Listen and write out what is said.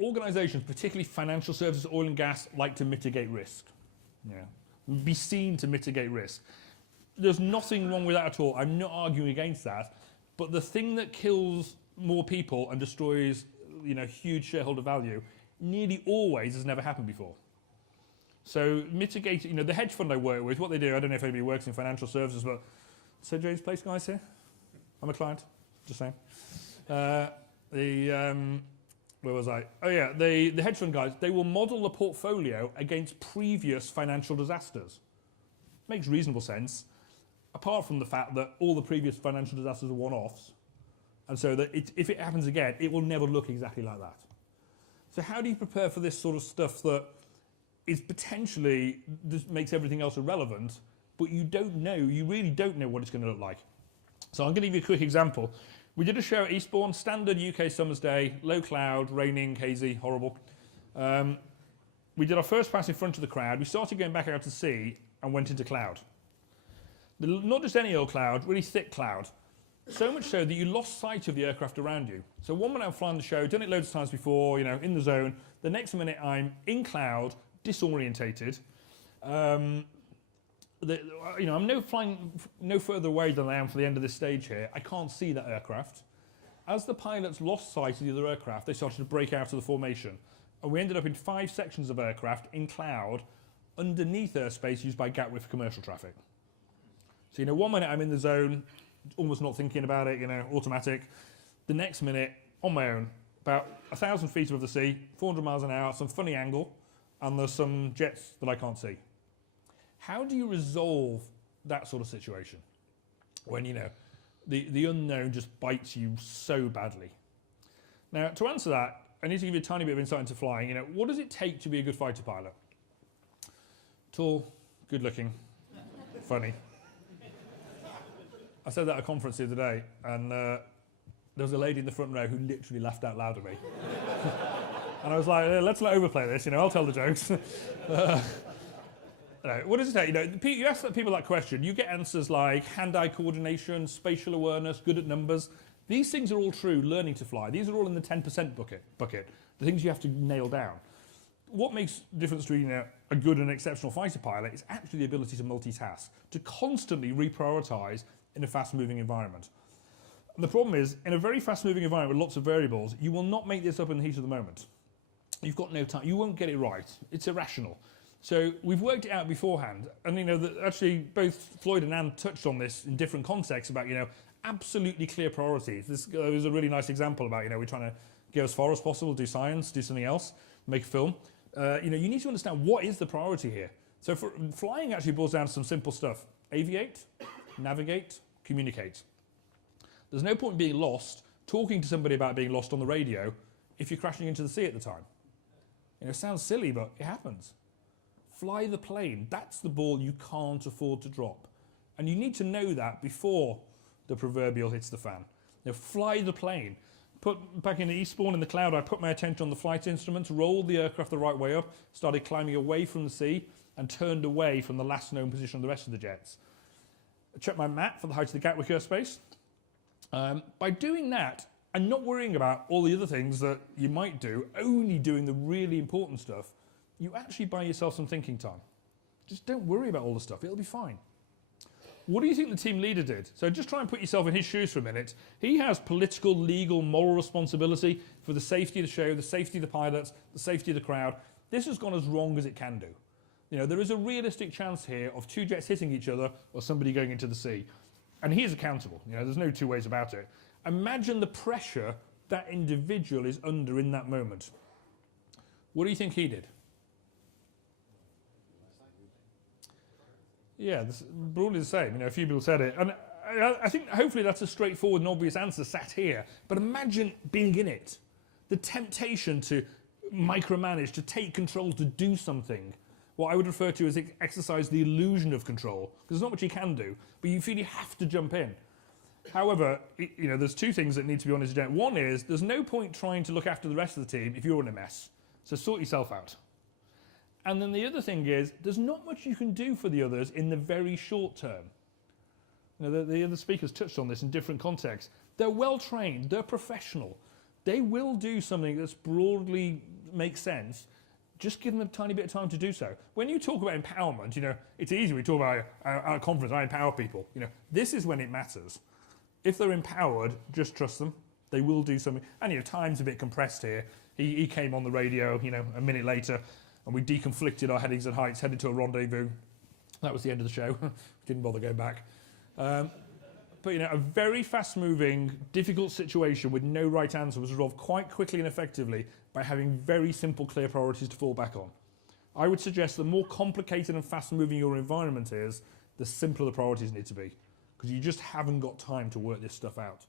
organizations, particularly financial services, oil and gas, like to mitigate risk. Yeah. Be seen to mitigate risk. There's nothing wrong with that at all. I'm not arguing against that. But the thing that kills more people and destroys, huge shareholder value nearly always has never happened before. So mitigating, the hedge fund I work with, what they do, I don't know if anybody works in financial services, but Sir James Place guys here? I'm a client, just saying. Where was I? Oh yeah, the hedge fund guys, they will model the portfolio against previous financial disasters. Makes reasonable sense, apart from the fact that all the previous financial disasters are one-offs, and so that if it happens again, it will never look exactly like that. So how do you prepare for this sort of stuff that is potentially, just makes everything else irrelevant, but you really don't know what it's going to look like? So I'm going to give you a quick example. We did a show at Eastbourne, standard UK summer's day, low cloud, raining, hazy, horrible. We did our first pass in front of the crowd. We started going back out to sea and went into cloud. Not just any old cloud, really thick cloud. So much so that you lost sight of the aircraft around you. So 1 minute I'm flying the show, done it loads of times before, in the zone. The next minute I'm in cloud, disorientated. I'm flying no further away than I am for the end of this stage here. I can't see that aircraft. As the pilots lost sight of the other aircraft, they started to break out of the formation. And we ended up in 5 sections of aircraft in cloud underneath airspace used by Gatwick for commercial traffic. So, 1 minute I'm in the zone, almost not thinking about it, automatic. The next minute, on my own, about 1,000 feet above the sea, 400 miles an hour, some funny angle, and there's some jets that I can't see. How do you resolve that sort of situation when, the unknown just bites you so badly? Now, to answer that, I need to give you a tiny bit of insight into flying. What does it take to be a good fighter pilot? Tall, good-looking, funny. I said that at a conference the other day, and there was a lady in the front row who literally laughed out loud at me. And I was like, let's not overplay this, I'll tell the jokes. What does it take? You ask people that question, you get answers like hand-eye coordination, spatial awareness, good at numbers. These things are all true, learning to fly. These are all in the 10% bucket, the things you have to nail down. What makes the difference between a good and exceptional fighter pilot is actually the ability to multitask, to constantly reprioritize in a fast-moving environment. And the problem is, in a very fast-moving environment with lots of variables, you will not make this up in the heat of the moment. You've got no time. You won't get it right. It's irrational. So we've worked it out beforehand, and actually both Floyd and Anne touched on this in different contexts about absolutely clear priorities. This was a really nice example about we're trying to go as far as possible, do science, do something else, make a film. You need to understand what is the priority here. So flying actually boils down to some simple stuff: aviate, navigate, communicate. There's no point in being lost, talking to somebody about being lost on the radio, if you're crashing into the sea at the time. It sounds silly, but it happens. Fly the plane. That's the ball you can't afford to drop. And you need to know that before the proverbial hits the fan. Fly the plane. Back in Eastbourne in the cloud, I put my attention on the flight instruments, rolled the aircraft the right way up, started climbing away from the sea, and turned away from the last known position of the rest of the jets. I checked my map for the height of the Gatwick airspace. By doing that, and not worrying about all the other things that you might do, only doing the really important stuff, you actually buy yourself some thinking time. Just don't worry about all the stuff. It'll be fine. What do you think the team leader did? So just try and put yourself in his shoes for a minute. He has political, legal, moral responsibility for the safety of the show, the safety of the pilots, the safety of the crowd. This has gone as wrong as it can do. There is a realistic chance here of 2 jets hitting each other or somebody going into the sea. And he is accountable. There's no 2 ways about it. Imagine the pressure that individual is under in that moment. What do you think he did? Yeah, broadly the same. A few people said it. And I think hopefully that's a straightforward and obvious answer sat here. But imagine being in it. The temptation to micromanage, to take control, to do something. What I would refer to as exercise the illusion of control. Because there's not much you can do, but you feel you have to jump in. However, there's 2 things that need to be on this agenda. One is, there's no point trying to look after the rest of the team if you're in a mess. So sort yourself out. And then the other thing is, there's not much you can do for the others in the very short term. The other speakers touched on this in different contexts. They're well trained, they're professional. they will do something that's broadly makes sense. Just give them a tiny bit of time to do so. When you talk about empowerment, you know, it's easy. We talk about at a conference, I empower people. You know, this is when it matters. If they're empowered, just trust them. They will do something. And, you know, time's a bit compressed here. He came on the radio, you know, a minute later, and we deconflicted our headings and heights, headed to a rendezvous. That was the end of the show. Didn't bother going back. But, you know, a very fast-moving, difficult situation with no right answer was resolved quite quickly and effectively by having very simple, clear priorities to fall back on. I would suggest the more complicated and fast-moving your environment is, the simpler the priorities need to be, because you just haven't got time to work this stuff out.